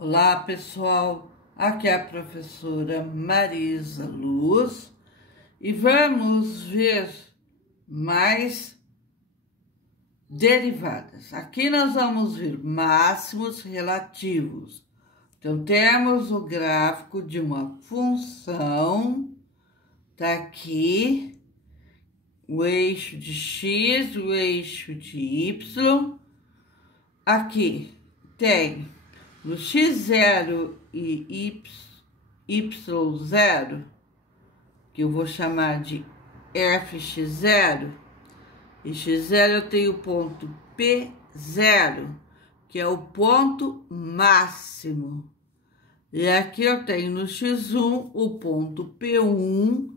Olá, pessoal. Aqui é a professora Marisa Luz e vamos ver mais derivadas. Aqui nós vamos ver máximos relativos. Então, temos o gráfico de uma função, tá aqui, o eixo de x, o eixo de y. Aqui tem no x0 e y0, que eu vou chamar de fx0, e x0 eu tenho o ponto P0, que é o ponto máximo. E aqui eu tenho no x1 o ponto P1,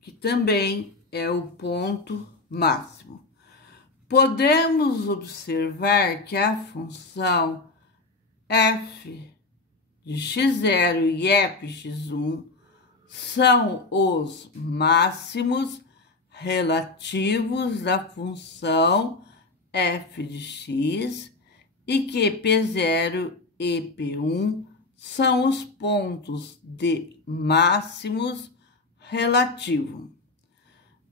que também é o ponto máximo. Podemos observar que a função f de x0 e fx1 são os máximos relativos da função f de x e que P0 e P1 são os pontos de máximos relativo.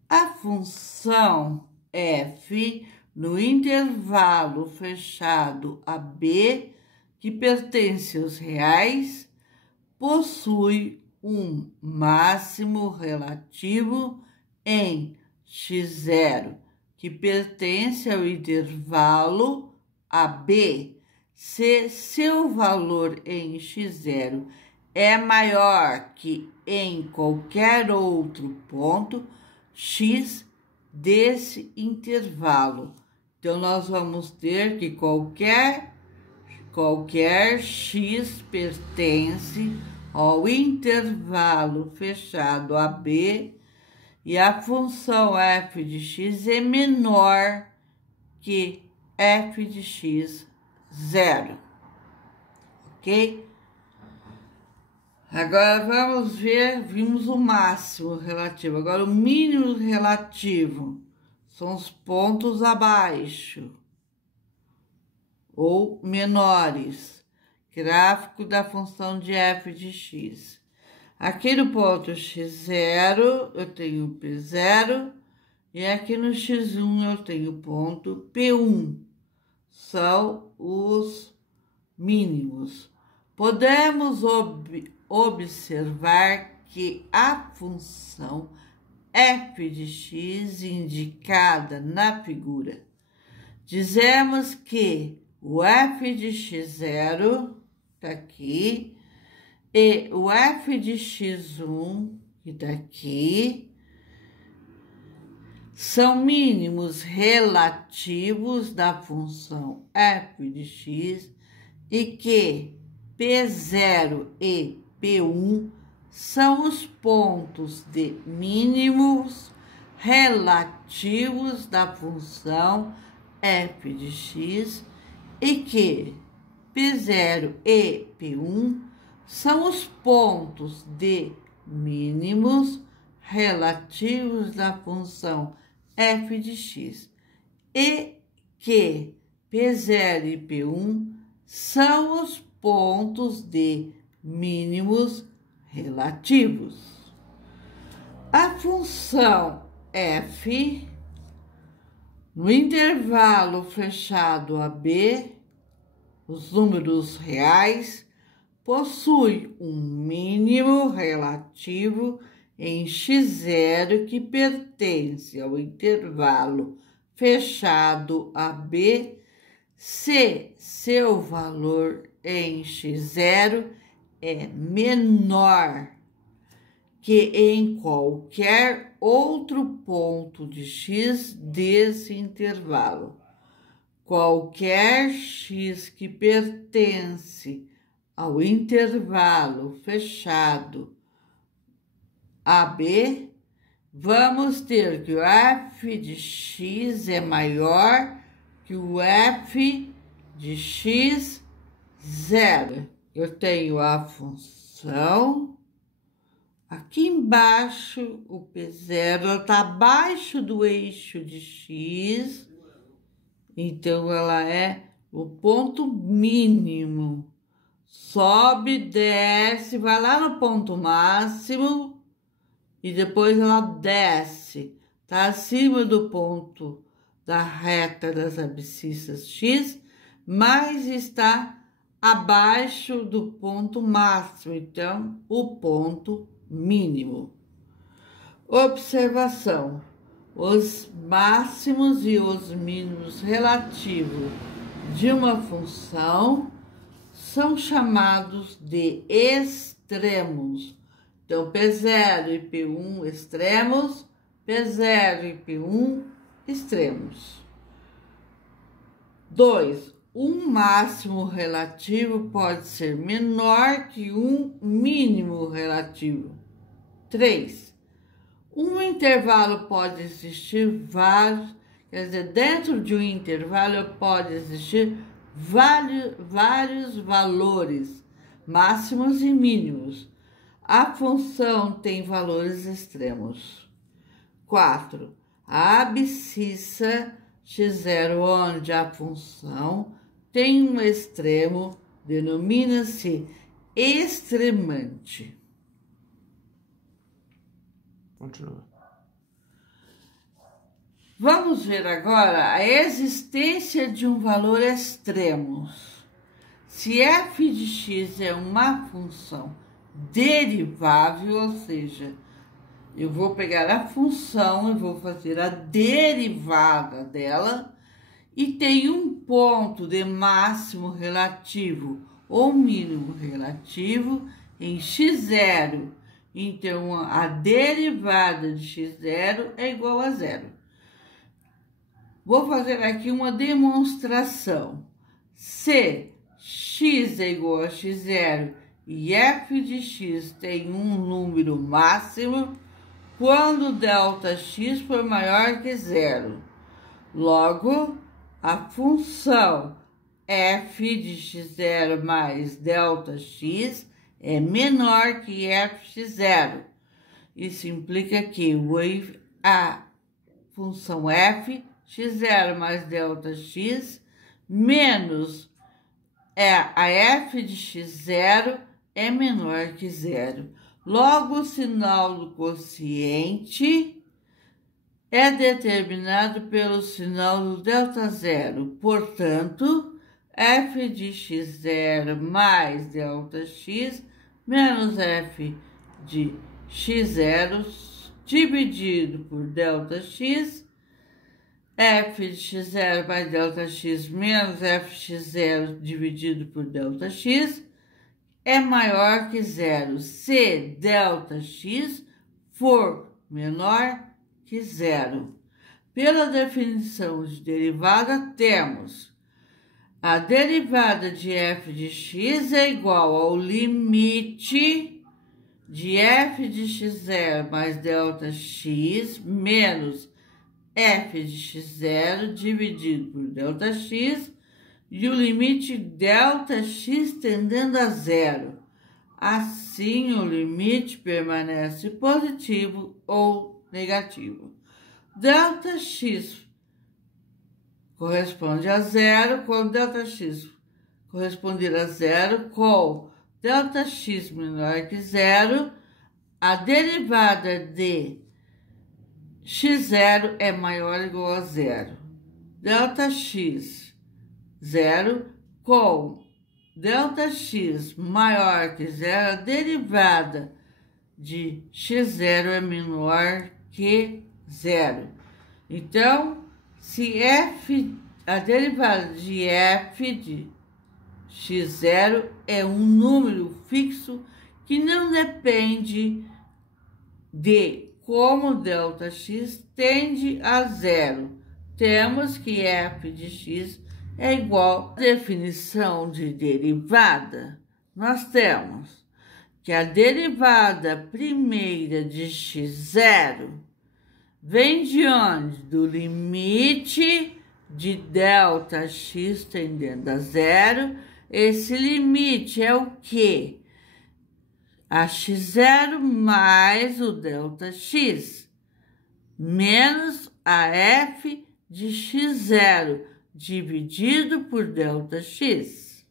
A função f no intervalo fechado AB, que pertence aos reais, possui um máximo relativo em x0, que pertence ao intervalo AB, se seu valor em x0 é maior que em qualquer outro ponto x desse intervalo. Então, nós vamos ter que qualquer x pertence ao intervalo fechado AB e a função f de x é menor que f de x0, ok? Agora vimos o máximo relativo. Agora o mínimo relativo são os pontos abaixo ou menores. Gráfico da função de f de x. Aqui no ponto x0 eu tenho P0 e aqui no x1 eu tenho o ponto P1. São os mínimos. Podemos observar que a função f de x indicada na figura, dizemos que o f de x0 está aqui e o f de x1, que está aqui, são mínimos relativos da função f de x e que P0 e P1 são os pontos de mínimos relativos da função f de x e que P0 e P1 são os pontos de mínimos relativos da função f de x e que P0 e P1 são os pontos de mínimos relativos. A função f no intervalo fechado AB, os números reais, possui um mínimo relativo em x0 que pertence ao intervalo fechado AB, se seu valor em x0 é menor que em qualquer outro ponto de x desse intervalo. Qualquer x que pertence ao intervalo fechado AB, vamos ter que o f de x é maior que o f de x0. Eu tenho a função. Aqui embaixo, o P0 está abaixo do eixo de x, então ela é o ponto mínimo sobe, desce, vai lá no ponto máximo e depois ela desce. Está acima do ponto da reta das abscissas x, mas está abaixo do ponto máximo, então o ponto mínimo. Observação: os máximos e os mínimos relativos de uma função são chamados de extremos. Então, P0 e P1 extremos, P0 e P1 extremos. 2. Um máximo relativo pode ser menor que um mínimo relativo. 3. Um intervalo pode existir vários, quer dizer, dentro de um intervalo pode existir vários valores, máximos e mínimos. A função tem valores extremos. 4. A abscissa x0, onde a função tem um extremo, denomina-se extremante. Continua. Vamos ver agora a existência de um valor extremo. Se f de x é uma função derivável, ou seja, eu vou pegar a função e vou fazer a derivada dela, e tem um ponto de máximo relativo ou mínimo relativo em x0. Então, a derivada de x0 é igual a zero. Vou fazer aqui uma demonstração. Se x é igual a x0 e f de x tem um número máximo, quando ΔX for maior que zero. Logo, a função f de x0 mais ΔX é menor que f(x0). Isso implica que a função f, x0 mais ΔX, menos a f de x0 é menor que zero. Logo, o sinal do quociente é determinado pelo sinal do ΔZ. Portanto, f de x0 mais ΔX menos f de x0 dividido por ΔX, f de x0 mais ΔX menos f de x0 dividido por ΔX é maior que zero se ΔX for menor que zero. Pela definição de derivada, temos a derivada de f de x é igual ao limite de f de x0 mais ΔX menos f de x0 dividido por ΔX e o limite ΔX tendendo a zero. Assim, o limite permanece positivo ou negativo. ΔX corresponde a zero, quando ΔX corresponder a zero, com ΔX menor que zero, a derivada de x0 é maior ou igual a zero. ΔX zero, com ΔX maior que zero, a derivada de x0 é menor que zero. Então, se a derivada de f de x0 é um número fixo que não depende de como ΔX tende a zero, temos que f de x é igual à definição de derivada. Nós temos que a derivada primeira de x0 vem de onde? Do limite de ΔX tendendo a zero. Esse limite é o quê? A x0 mais o ΔX, menos a f de x0, dividido por ΔX.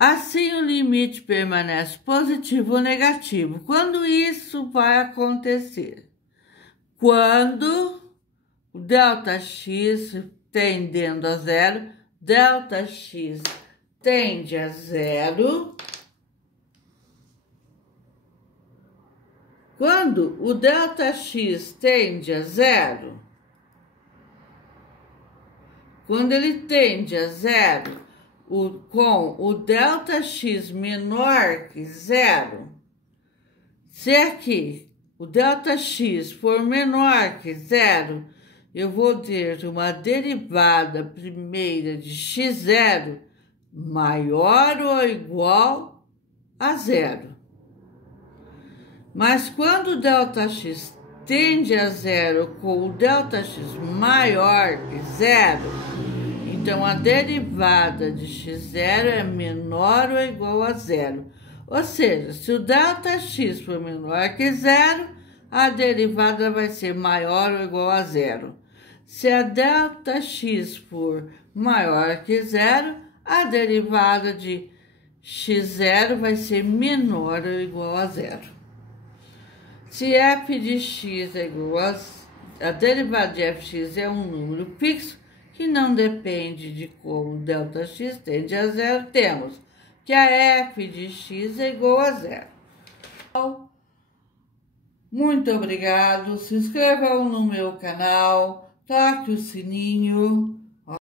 Assim, o limite permanece positivo ou negativo. Quando isso vai acontecer? Quando o ΔX tendendo a zero, ΔX tende a zero. Quando o ΔX tende a zero, quando ele tende a zero, com o ΔX menor que zero, se aqui o ΔX for menor que zero, eu vou ter uma derivada primeira de x0 maior ou igual a zero. Mas quando o ΔX tende a zero com o ΔX maior que zero, então a derivada de x0 é menor ou igual a zero. Ou seja, se o ΔX for menor que zero, a derivada vai ser maior ou igual a zero. Se a ΔX for maior que zero, a derivada de x0 vai ser menor ou igual a zero. Se f de x é igual a derivada de fx é um número fixo que não depende de como ΔX tende a zero, temos que a f de x é igual a zero. Muito obrigado, se inscrevam no meu canal, toque o sininho